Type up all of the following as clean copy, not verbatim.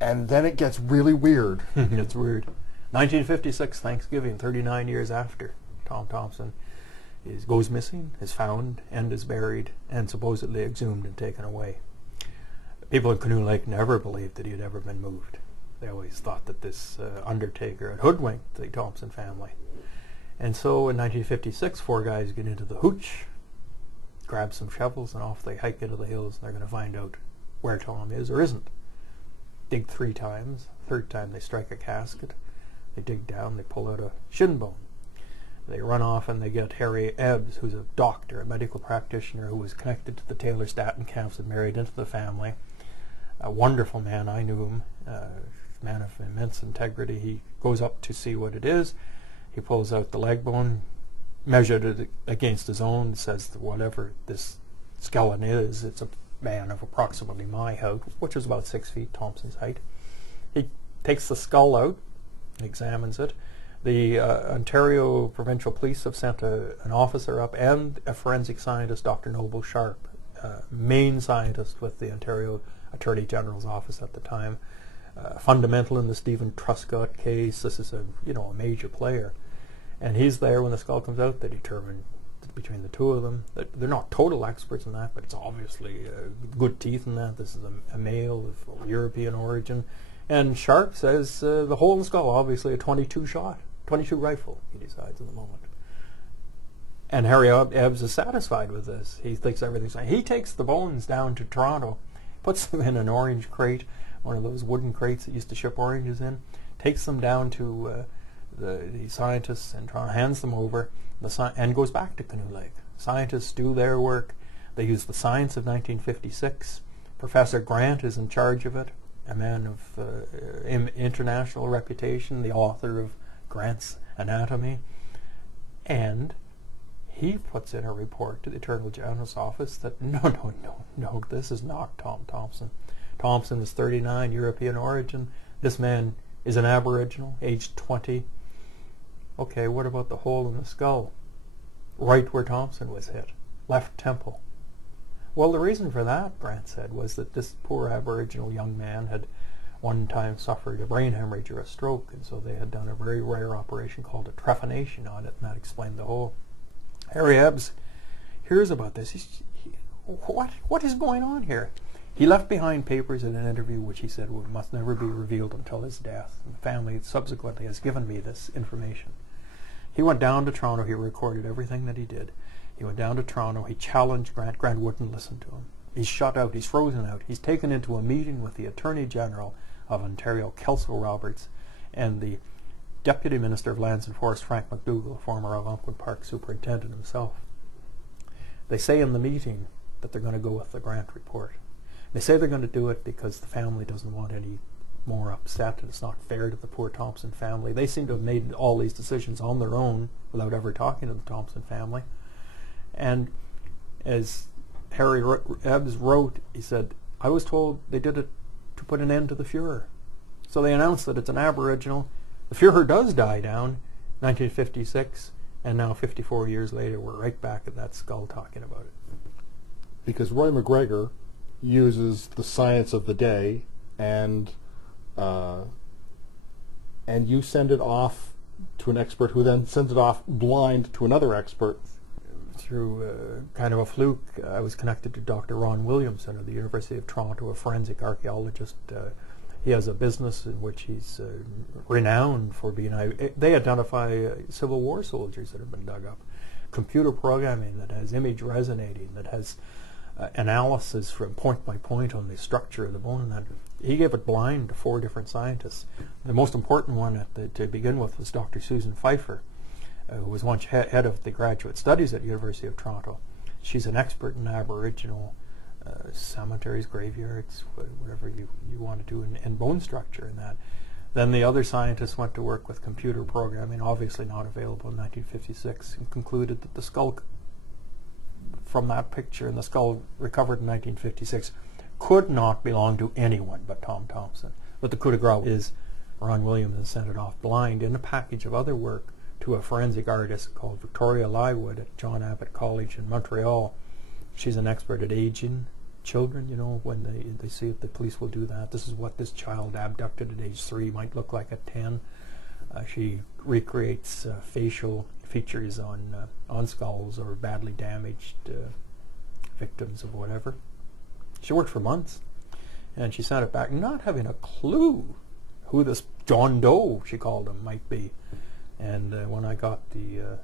And then it gets really weird. It's weird. 1956, Thanksgiving, 39 years after Tom Thomson goes missing, is found, and is buried, and supposedly exhumed and taken away. People in Canoe Lake never believed that he had ever been moved. They always thought that this undertaker had hoodwinked the Thomson family. And so in 1956, 4 guys get into the hooch, grab some shovels, and off they hike into the hills, and they're going to find out where Tom is or isn't. Dig 3 times. Third time they strike a casket. They dig down, they pull out a shin bone. They run off and they get Harry Ebbs, who's a doctor, a medical practitioner who was connected to the Taylor-Staton camps and married into the family. A wonderful man, I knew him, a man of immense integrity. He goes up to see what it is. He pulls out the leg bone, measured it against his own, says that whatever this skeleton is, it's a man of approximately my height, which is about 6 feet, Thomson's height. He takes the skull out, examines it. The Ontario Provincial Police have sent an officer up and a forensic scientist, Dr. Noble Sharp, main scientist with the Ontario Attorney General's office at the time. Fundamental in the Stephen Truscott case. This is a major player. And he's there when the skull comes out. They determine between the two of them that they're not total experts in that, but it's obviously good teeth in that. This is a male of European origin. And Sharp says the hole in the skull, obviously a 22 rifle, he decides in the moment. And Harry Ebbs is satisfied with this. He thinks everything's fine. He takes the bones down to Toronto, puts them in an orange crate, one of those wooden crates that used to ship oranges in, takes them down to the scientists in Toronto, hands them over, and goes back to Canoe Lake. Scientists do their work. They use the science of 1956. Professor Grant is in charge of it, a man of international reputation, the author of Grant's Anatomy. And he puts in a report to the Attorney General's office that no, this is not Tom Thomson. Thomson is 39, European origin. This man is an Aboriginal, aged 20. Okay, what about the hole in the skull? Right where Thomson was hit, left temple. Well, the reason for that, Grant said, was that this poor Aboriginal young man had one time suffered a brain hemorrhage or a stroke, and so they had done a very rare operation called a trephination on it, and that explained the hole. Harry Ebbs hears about this. What is going on here? He left behind papers in an interview which he said must never be revealed until his death. And the family subsequently has given me this information. He went down to Toronto. He recorded everything that he did. He went down to Toronto. He challenged Grant. Grant wouldn't listen to him. He's shut out. He's frozen out. He's taken into a meeting with the Attorney General of Ontario, Kelso Roberts, and the Deputy Minister of Lands and Forests, Frank McDougall, former Algonquin Park superintendent himself. They say in the meeting that they're going to go with the Grant report. They say they're going to do it because the family doesn't want any more upset, and it's not fair to the poor Thomson family. They seem to have made all these decisions on their own without ever talking to the Thomson family. And as Harry Ebbs wrote, he said, I was told they did it to put an end to the Fuhrer. So they announced that it's an Aboriginal. The Fuhrer does die down, 1956, and now 54 years later we're right back at that skull talking about it. Because Roy MacGregor uses the science of the day, and you send it off to an expert who then sends it off blind to another expert. Through kind of a fluke, I was connected to Dr. Ron Williamson of the University of Toronto, a forensic archaeologist. He has a business in which he's renowned for being... They identify Civil War soldiers that have been dug up. Computer programming that has image resonating, that has analysis from point by point on the structure of the bone. And that he gave it blind to 4 different scientists. The most important one to begin with was Dr. Susan Pfeiffer, who was once head of the graduate studies at the University of Toronto. She's an expert in Aboriginal cemeteries, graveyards, whatever you want to do, and bone structure and that. Then the other scientists went to work with computer programming, obviously not available in 1956, and concluded that the skull from that picture and the skull recovered in 1956 could not belong to anyone but Tom Thomson. But the coup de grace is Ron Williams sent it off blind in a package of other work to a forensic artist called Victoria Lywood at John Abbott College in Montreal. She's an expert at aging, children, you know, when they see if the police will do that. This is what this child abducted at age 3 might look like at 10. She recreates facial features on skulls or badly damaged victims of whatever. She worked for months, and she sent it back, not having a clue who this John Doe, she called him, might be. And when I got the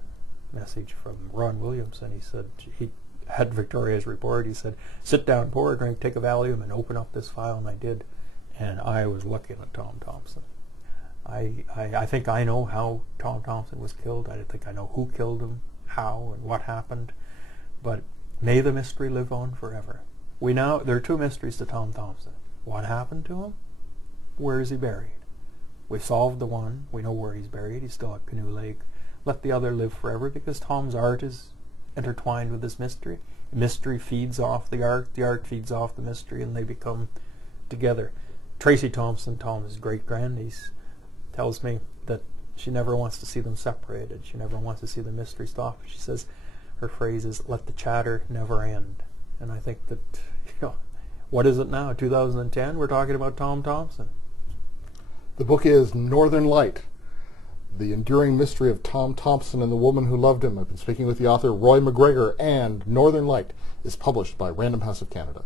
message from Ron Williamson, he said, he had Victoria's report, he said, sit down, pour a drink, take a Valium, and open up this file, and I did. And I was looking at Tom Thomson. I think I know how Tom Thomson was killed. I think I know who killed him, how, and what happened. But may the mystery live on forever. There are 2 mysteries to Tom Thomson. What happened to him? Where is he buried? We solved the one. We know where he's buried. He's still at Canoe Lake. Let the other live forever, because Tom's art is intertwined with this mystery. The mystery feeds off the art feeds off the mystery, and they become together. Tracy Thomson, Tom's great-grandniece, tells me that she never wants to see them separated. She never wants to see the mystery stop. She says her phrase is, let the chatter never end. And I think that, you know, what is it now, 2010? We're talking about Tom Thomson. The book is Northern Light, The Enduring Mystery of Tom Thomson and the Woman Who Loved Him. I've been speaking with the author, Roy MacGregor, and Northern Light is published by Random House of Canada.